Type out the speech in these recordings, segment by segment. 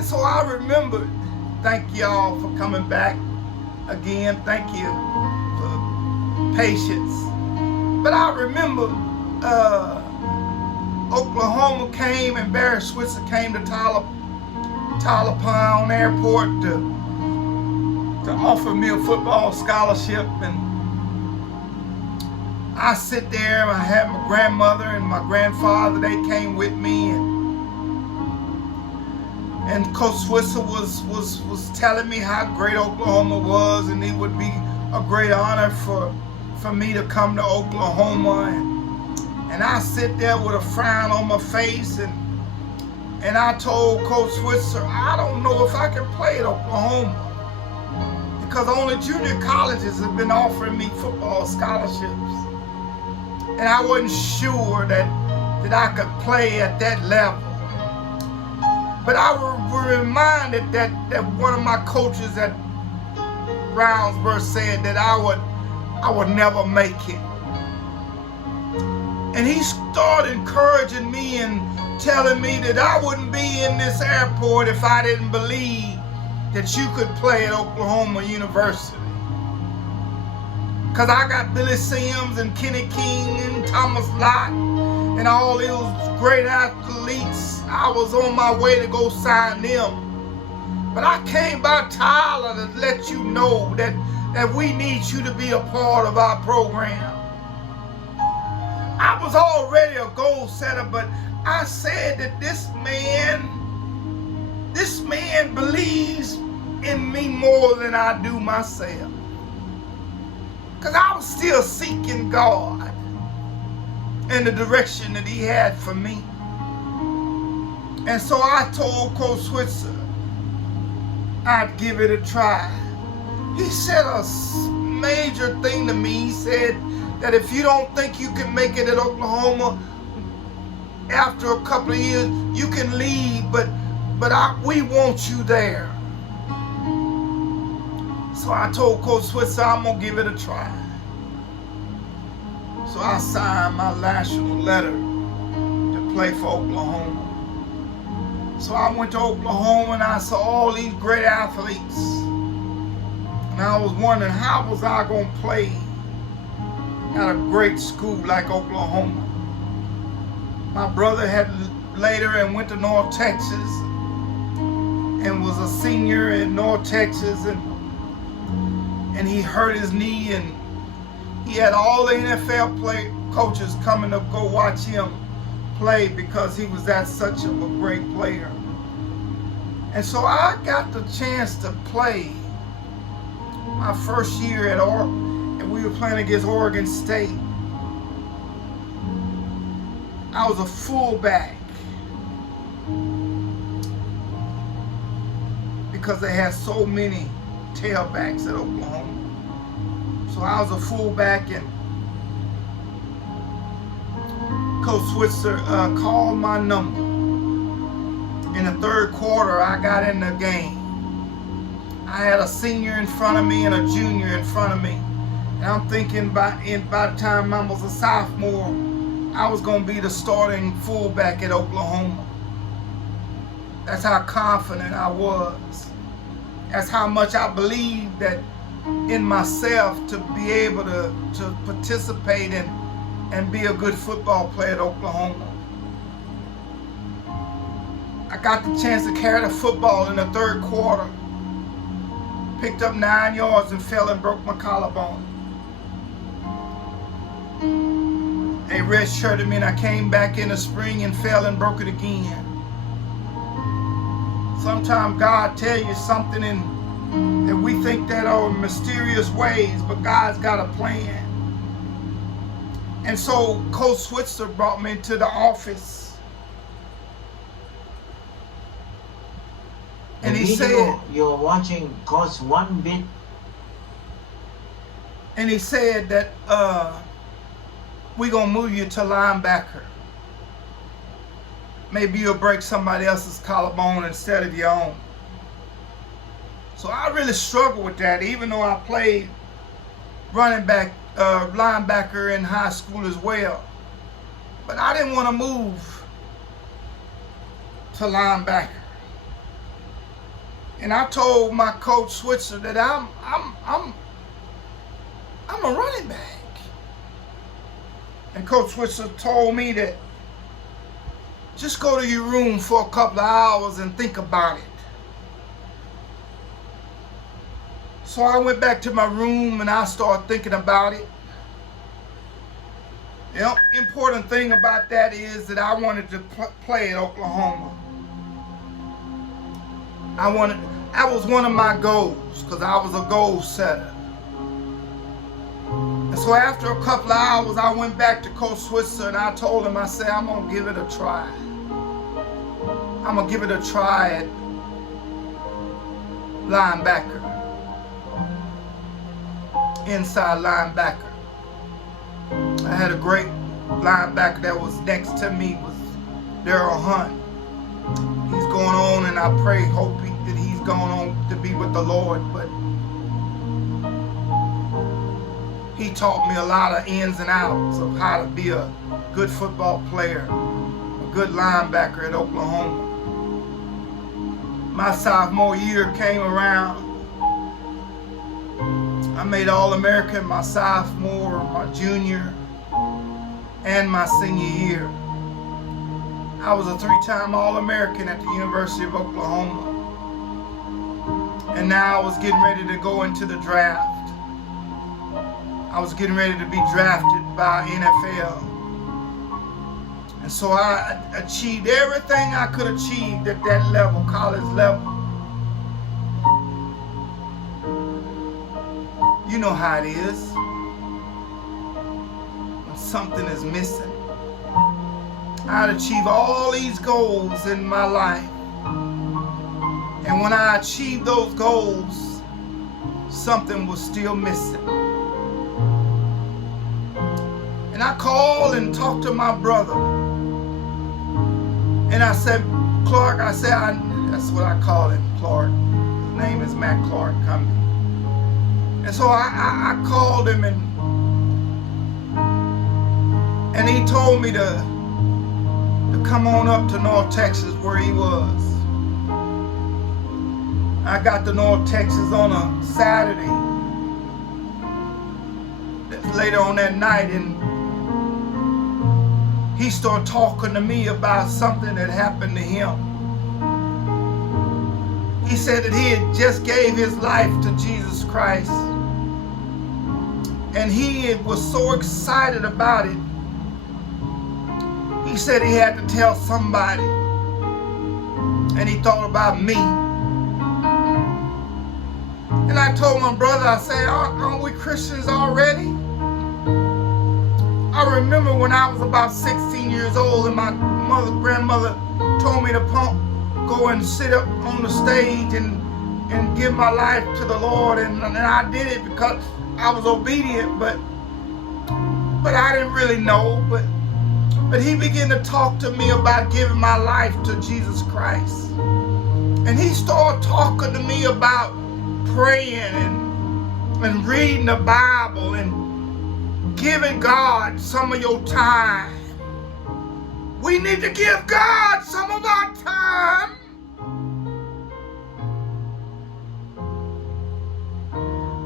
And so I remember, thank y'all for coming back again. Thank you for patience. But I remember Oklahoma came and Barry Switzer came to Tyler Pound Airport to offer me a football scholarship. And I sit there, I had my grandmother and my grandfather, they came with me, and Coach Switzer was telling me how great Oklahoma was, and it would be a great honor for me to come to Oklahoma. And I sit there with a frown on my face, and I told Coach Switzer, I don't know if I can play at Oklahoma, because only junior colleges have been offering me football scholarships. And I wasn't sure that I could play at that level. But I was reminded that one of my coaches at Brownsburg said that I would never make it. And he started encouraging me and telling me that I wouldn't be in this airport if I didn't believe that you could play at Oklahoma University. Because I got Billy Sims and Kenny King and Thomas Lott and all those great athletes. I was on my way to go sign them. But I came by Tyler to let you know that we need you to be a part of our program. I was already a goal setter, but I said that this man believes in me more than I do myself. Because I was still seeking God and the direction that he had for me. And so I told Coach Switzer I'd give it a try. He said a major thing to me. He said that if you don't think you can make it at Oklahoma after a couple of years, you can leave, but we want you there. So I told Coach Switzer I'm going to give it a try. So I signed my national letter to play for Oklahoma. So I went to Oklahoma and I saw all these great athletes. And I was wondering, how was I going to play at a great school like Oklahoma? My brother had later and went to North Texas and was a senior in North Texas, and he hurt his knee, and he had all the NFL coaches coming to go watch him play because he was such a great player. And so I got the chance to play my first year at and we were playing against Oregon State. I was a fullback because they had so many tailbacks at Oklahoma. So I was a fullback, and Coach Switzer called my number. In the third quarter, I got in the game. I had a senior in front of me and a junior in front of me. And I'm thinking by the time I was a sophomore, I was going to be the starting fullback at Oklahoma. That's how confident I was. That's how much I believed that in myself to be able to participate and be a good football player at Oklahoma. I got the chance to carry the football in the third quarter. Picked up 9 yards and fell and broke my collarbone. They redshirted me and I came back in the spring and fell and broke it again. Sometimes God tell you something that we think that are mysterious ways, but God's got a plan. And so Coach Switzer brought me into the office. And he said, you're watching Coach one bit. And he said that we're going to move you to linebacker. Maybe you'll break somebody else's collarbone instead of your own. So I really struggled with that, even though I played running back, linebacker in high school as well. But I didn't want to move to linebacker. And I told my coach Switzer that I'm a running back. And Coach Switzer told me that just go to your room for a couple of hours and think about it. So I went back to my room and I started thinking about it. The important thing about that is that I wanted to play at Oklahoma. That was one of my goals, because I was a goal setter. And so after a couple of hours, I went back to Coach Switzer and I told him, I said, I'm going to give it a try. I'm going to give it a try at linebacker. Inside linebacker. I had a great linebacker that was next to me, was Daryl Hunt. He's going on, and I pray, hoping that he's going on to be with the Lord. But he taught me a lot of ins and outs of how to be a good football player, a good linebacker at Oklahoma. My sophomore year came around. I made All-American my sophomore, my junior, and my senior year. I was a 3-time All-American at the University of Oklahoma. And now I was getting ready to go into the draft. I was getting ready to be drafted by NFL. And so I achieved everything I could achieve at that level, college level. You know how it is when something is missing. I'd achieve all these goals in my life. And when I achieved those goals, something was still missing. And I called and talked to my brother. And I said, Clark, that's what I call him, Clark. His name is Matt Clark Cumbie. And so I called him and he told me to come on up to North Texas where he was. I got to North Texas on a Saturday. Later on that night, and he started talking to me about something that happened to him. He said that he had just gave his life to Jesus Christ. And he was so excited about it. He said he had to tell somebody. And he thought about me. And I told my brother, I said, aren't we Christians already? I remember when I was about 16 years old and my grandmother told me to go and sit up on the stage and give my life to the Lord. And I did it because I was obedient, but I didn't really know. But he began to talk to me about giving my life to Jesus Christ. And he started talking to me about praying and reading the Bible and giving God some of your time. We need to give God some of our time.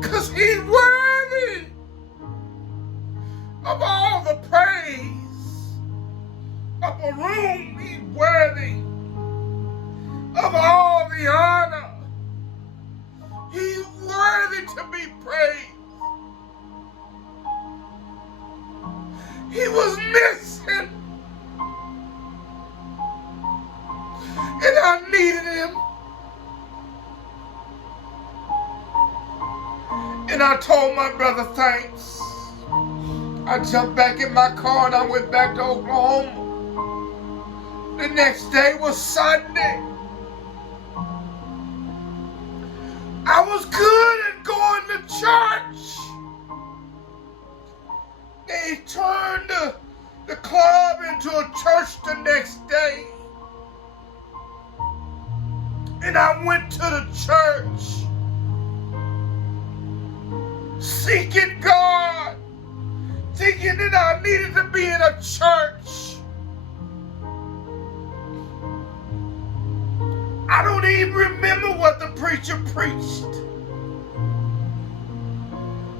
Because he's worthy of all the praise. UpperRoom, he's worthy of all the honor. He's worthy to be praised. He was missing, and I needed him. And I told my brother thanks. I jumped back in my car and I went back to Oklahoma. The next day was Sunday. I was good at going to church. They turned the club into a church the next day. And I went to the church seeking God, thinking that I needed to be in a church. I don't even remember what the preacher preached.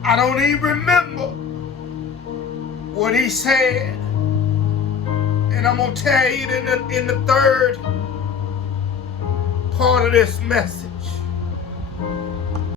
I don't even remember what he said. And I'm going to tell you in the third part of this message.